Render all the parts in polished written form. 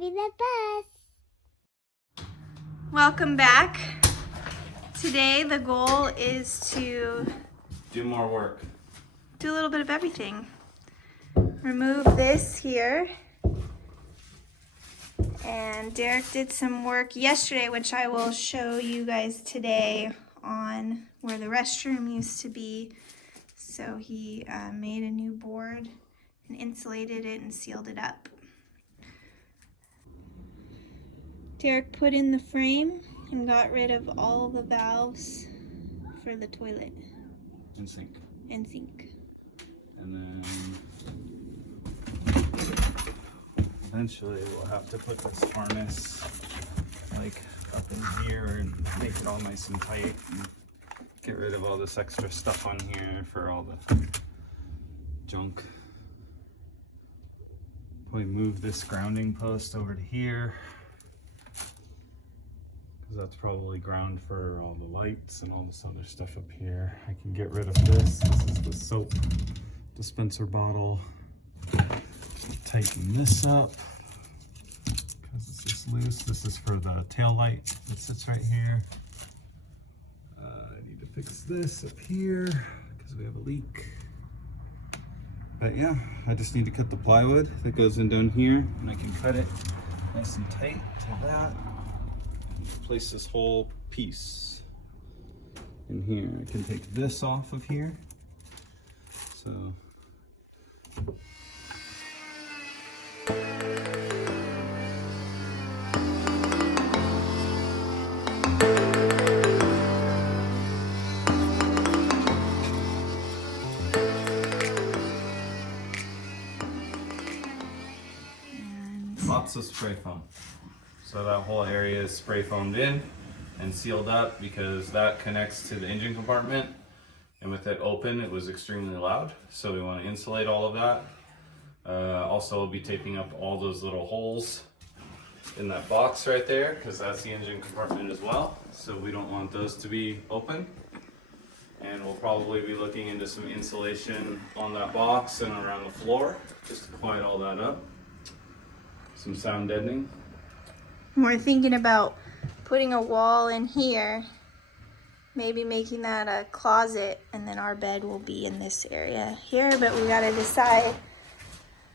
Be the best. Welcome back. Today the goal is to do more work. Do a little bit of everything. Remove this here. And Derek did some work yesterday, which I will show you guys today, on where the restroom used to be. So he made a new board and insulated it and sealed it up. Derek put in the frame and got rid of all the valves for the toilet. And sink. And sink. And then eventually we'll have to put this harness like up in here and make it all nice and tight and get rid of all this extra stuff on here for all the junk. Probably move this grounding post over to here, because that's probably ground for all the lights and all this other stuff up here. I can get rid of this. This is the soap dispenser bottle. Tighten this up because it's just loose. This is for the tail light that sits right here. I need to fix this up here because we have a leak. But yeah, I just need to cut the plywood that goes in down here, and I can cut it nice and tight to that. Place this whole piece in here. I can take this off of here. So lots of spray foam. So that whole area is spray foamed in and sealed up because that connects to the engine compartment, and with it open it was extremely loud, so we want to insulate all of that. Also we'll be taping up all those little holes in that box right there because that's the engine compartment as well, so we don't want those to be open. And we'll probably be looking into some insulation on that box and around the floor just to quiet all that up. Some sound deadening. We're thinking about putting a wall in here, maybe making that a closet, and then our bed will be in this area here, but we gotta decide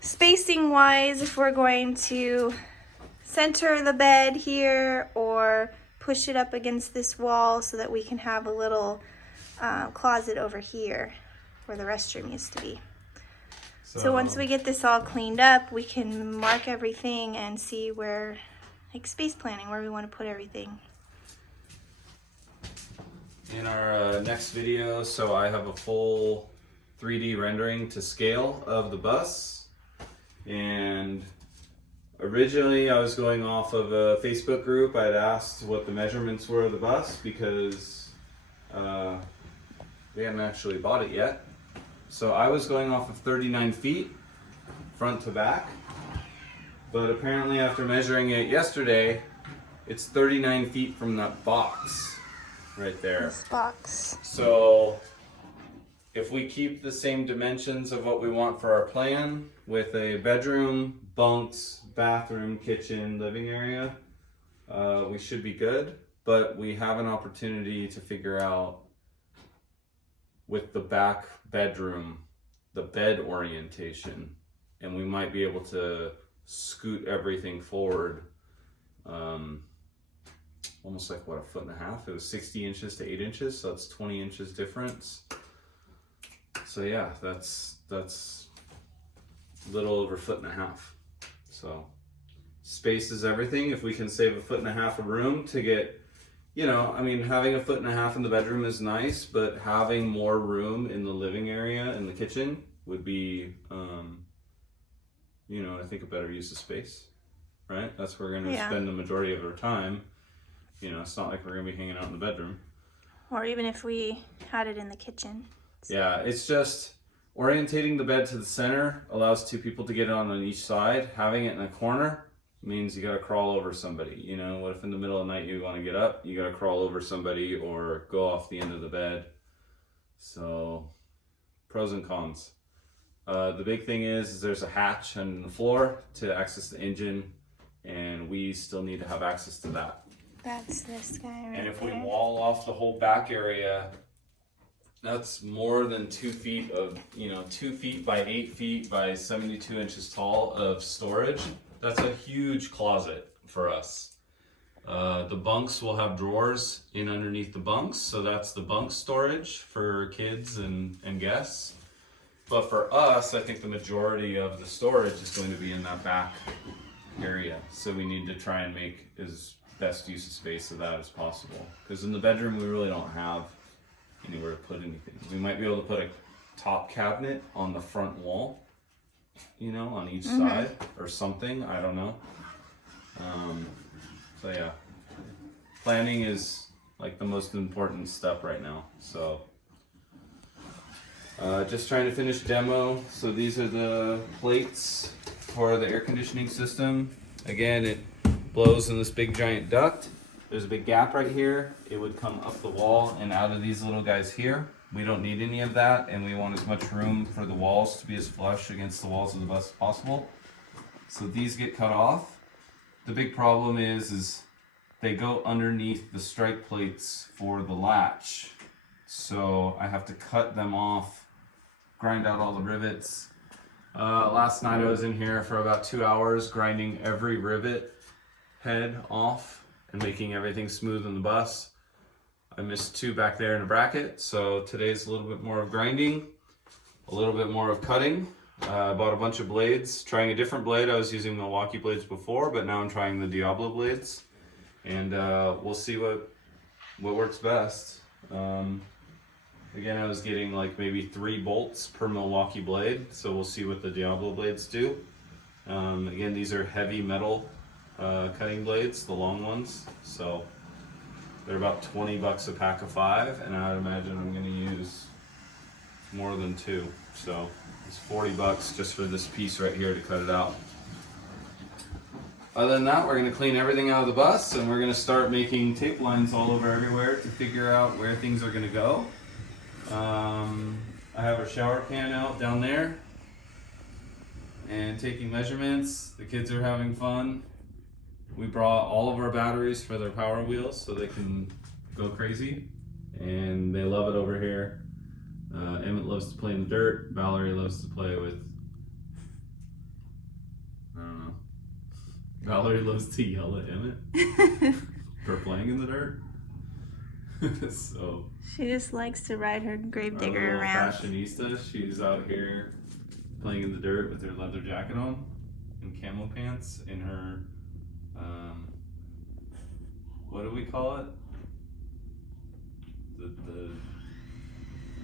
spacing wise if we're going to center the bed here or push it up against this wall so that we can have a little closet over here where the restroom used to be. So once we get this all cleaned up, we can mark everything and see where, like space planning, where we want to put everything. In our next video, so I have a full 3D rendering to scale of the bus, and originally I was going off of a Facebook group. I'd asked what the measurements were of the bus because we hadn't actually bought it yet. So I was going off of 39 feet front to back, but apparently after measuring it yesterday, it's 39 feet from that box right there. This box. So if we keep the same dimensions of what we want for our plan, with a bedroom, bunks, bathroom, kitchen, living area, we should be good. But we have an opportunity to figure out with the back bedroom, the bed orientation, and we might be able to scoot everything forward almost like, what, a foot and a half? It was 60 inches to 8 inches, so that's 20 inches difference. So yeah, that's a little over a foot and a half. So space is everything. If we can save a foot and a half of room to get, you know, I mean, having a foot and a half in the bedroom is nice, but having more room in the living area and the kitchen would be, you know, I think a better use of space, right? That's where we're going to spend the majority of our time. You know, it's not like we're going to be hanging out in the bedroom. Or even if we had it in the kitchen. Yeah, it's just orientating the bed to the center allows two people to get it on each side. Having it in a corner means you got to crawl over somebody. You know, what if in the middle of the night you want to get up, you got to crawl over somebody or go off the end of the bed. So pros and cons. The big thing is there's a hatch on the floor to access the engine and we still need to have access to that. That's this guy right there. And if we wall off the whole back area, that's more than 2 feet of, 2 feet by 8 feet by 72 inches tall of storage. That's a huge closet for us. The bunks will have drawers in underneath the bunks, so that's the bunk storage for kids and guests. But for us, I think the majority of the storage is going to be in that back area. So we need to try and make as best use of space of that as possible. Because in the bedroom, we really don't have anywhere to put anything. We might be able to put a top cabinet on the front wall, on each side or something. I don't know. So yeah, planning is like the most important step right now. So just trying to finish demo. So these are the plates for the air conditioning system. Again, it blows in this big giant duct. There's a big gap right here. It would come up the wall and out of these little guys here. We don't need any of that, and we want as much room for the walls to be as flush against the walls of the bus as possible. So these get cut off. The big problem is they go underneath the strike plates for the latch. So I have to cut them off, grind out all the rivets. Last night I was in here for about 2 hours grinding every rivet head off and making everything smooth in the bus. I missed 2 back there in a bracket, so today's a little bit more of grinding, a little bit more of cutting. I bought a bunch of blades, trying a different blade. I was using Milwaukee blades before, but now I'm trying the Diablo blades, and we'll see what works best. Again, I was getting like maybe 3 bolts per Milwaukee blade, so we'll see what the Diablo blades do. Again, these are heavy metal cutting blades, the long ones, so they're about $20 a pack of 5, and I would imagine I'm going to use more than 2, so it's $40 just for this piece right here to cut it out. Other than that, we're going to clean everything out of the bus, and we're going to start making tape lines all over everywhere to figure out where things are going to go. I have our shower pan out down there and taking measurements. The kids are having fun. We brought all of our batteries for their power wheels so they can go crazy, and they love it over here. Emmett loves to play in the dirt. Valerie loves to play with, I don't know. Valerie loves to yell at Emmett for playing in the dirt. So she just likes to ride her gravedigger our little around. fashionista, she's out here playing in the dirt with her leather jacket on and camo pants and her what do we call it? The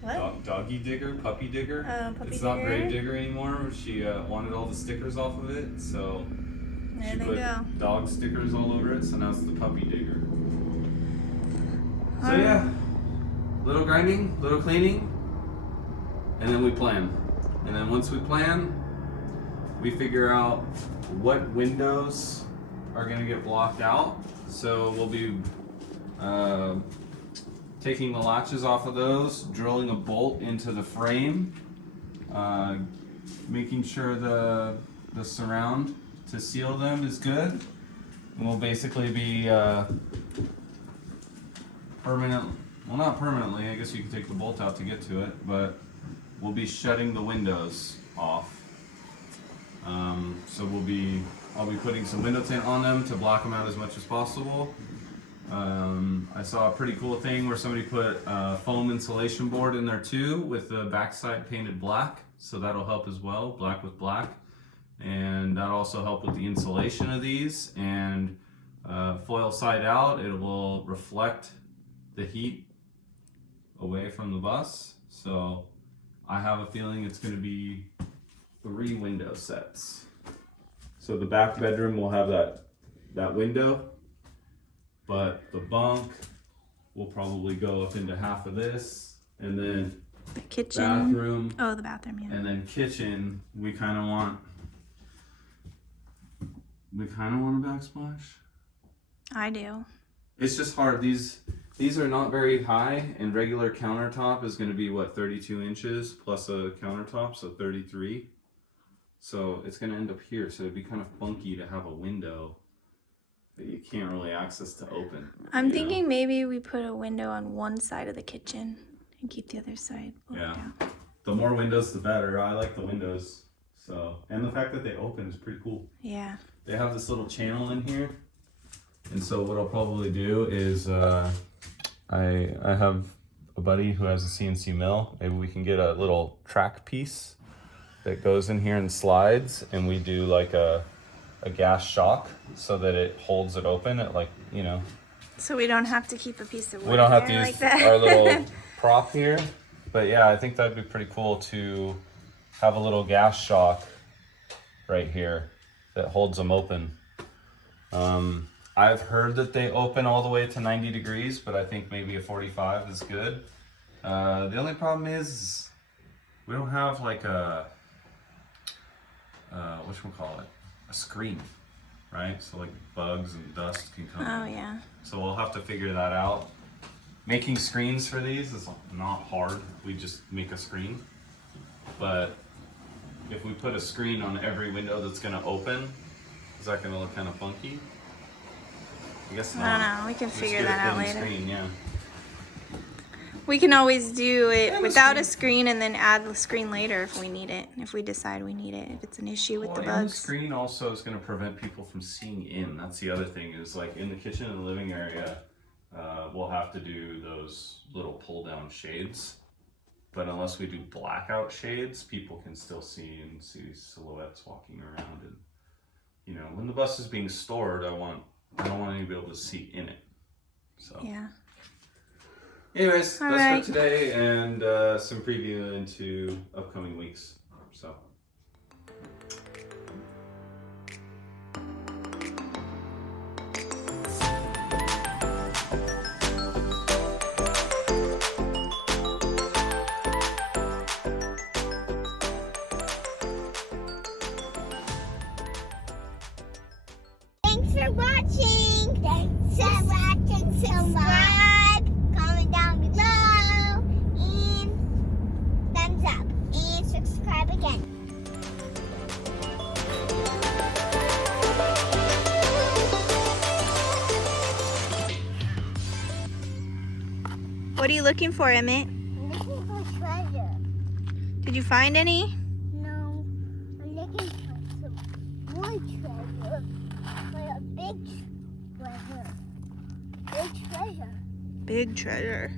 What? Doggy digger, puppy digger. Puppy it's not digger? grave digger anymore. She wanted all the stickers off of it, so There she they put go. dog stickers all over it. So now it's the puppy digger. So yeah, little grinding, little cleaning, and then we plan. And then once we plan, we figure out what windows are going to get blocked out. So we'll be taking the latches off of those, drilling a bolt into the frame, making sure the surround to seal them is good. And we'll basically be not permanently, I guess you can take the bolt out to get to it, but we'll be shutting the windows off. So I'll be putting some window tint on them to block them out as much as possible. I saw a pretty cool thing where somebody put a foam insulation board in there too with the backside painted black, so that'll help as well, black with black. And that'll also help with the insulation of these, and foil side out, it will reflect the heat away from the bus. So I have a feeling it's going to be 3 window sets. So the back bedroom will have that window, but the bunk will probably go up into half of this, and then The kitchen. bathroom, Oh, the bathroom, yeah. and then kitchen. We kind of want a backsplash. I do. It's just hard. These are not very high, and regular countertop is going to be what, 32 inches plus a countertop, so 33. So it's going to end up here. So it'd be kind of funky to have a window that you can't really access to open. I'm you thinking maybe we put a window on one side of the kitchen and keep the other side know? locked Yeah. down. The more windows, the better. I like the windows. So, and the fact that they open is pretty cool. Yeah. They have this little channel in here. And so what I'll probably do is I have a buddy who has a CNC mill. Maybe we can get a little track piece that goes in here and slides, and we do like a gas shock so that it holds it open at, like, you know. So we don't have to keep a piece of wood We don't have to there use like that. our little prop here. But yeah, I think that'd be pretty cool to have a little gas shock right here that holds them open. I've heard that they open all the way to 90 degrees, but I think maybe a 45 is good. The only problem is we don't have like a, whatchamacallit, a screen, right? So like bugs and dust can come Oh in. yeah. So we'll have to figure that out. Making screens for these is not hard. We just make a screen. But if we put a screen on every window that's gonna open, is that gonna look kind of funky? I guess not. I don't know. We can Just figure get a that out thin later. Screen, yeah. We can always do it Yeah, the without a screen. screen and then add the screen later if we need it. If we decide we need it. If it's an issue with the And the bugs. screen also is going to prevent people from seeing in. That's the other thing, is like in the kitchen and living area, we'll have to do those little pull down shades. But unless we do blackout shades, people can still see and see silhouettes walking around. And you know, when the bus is being stored, I don't want anyone to be able to see in it. So Yeah. anyways, All that's right. for today, and some preview into upcoming weeks. So. Thanks for watching. Thanks for watching. Subscribe, comment down below, and thumbs up. And subscribe again. What are you looking for, Emmett? I'm looking for treasure. Did you find any? No, I'm looking for some more treasure. For a big treasure. Big treasure. Big treasure.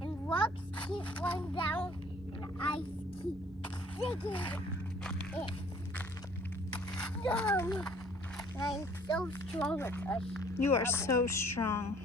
And rocks keep falling down, and ice keep digging it. I'm so strong with us. You are so strong.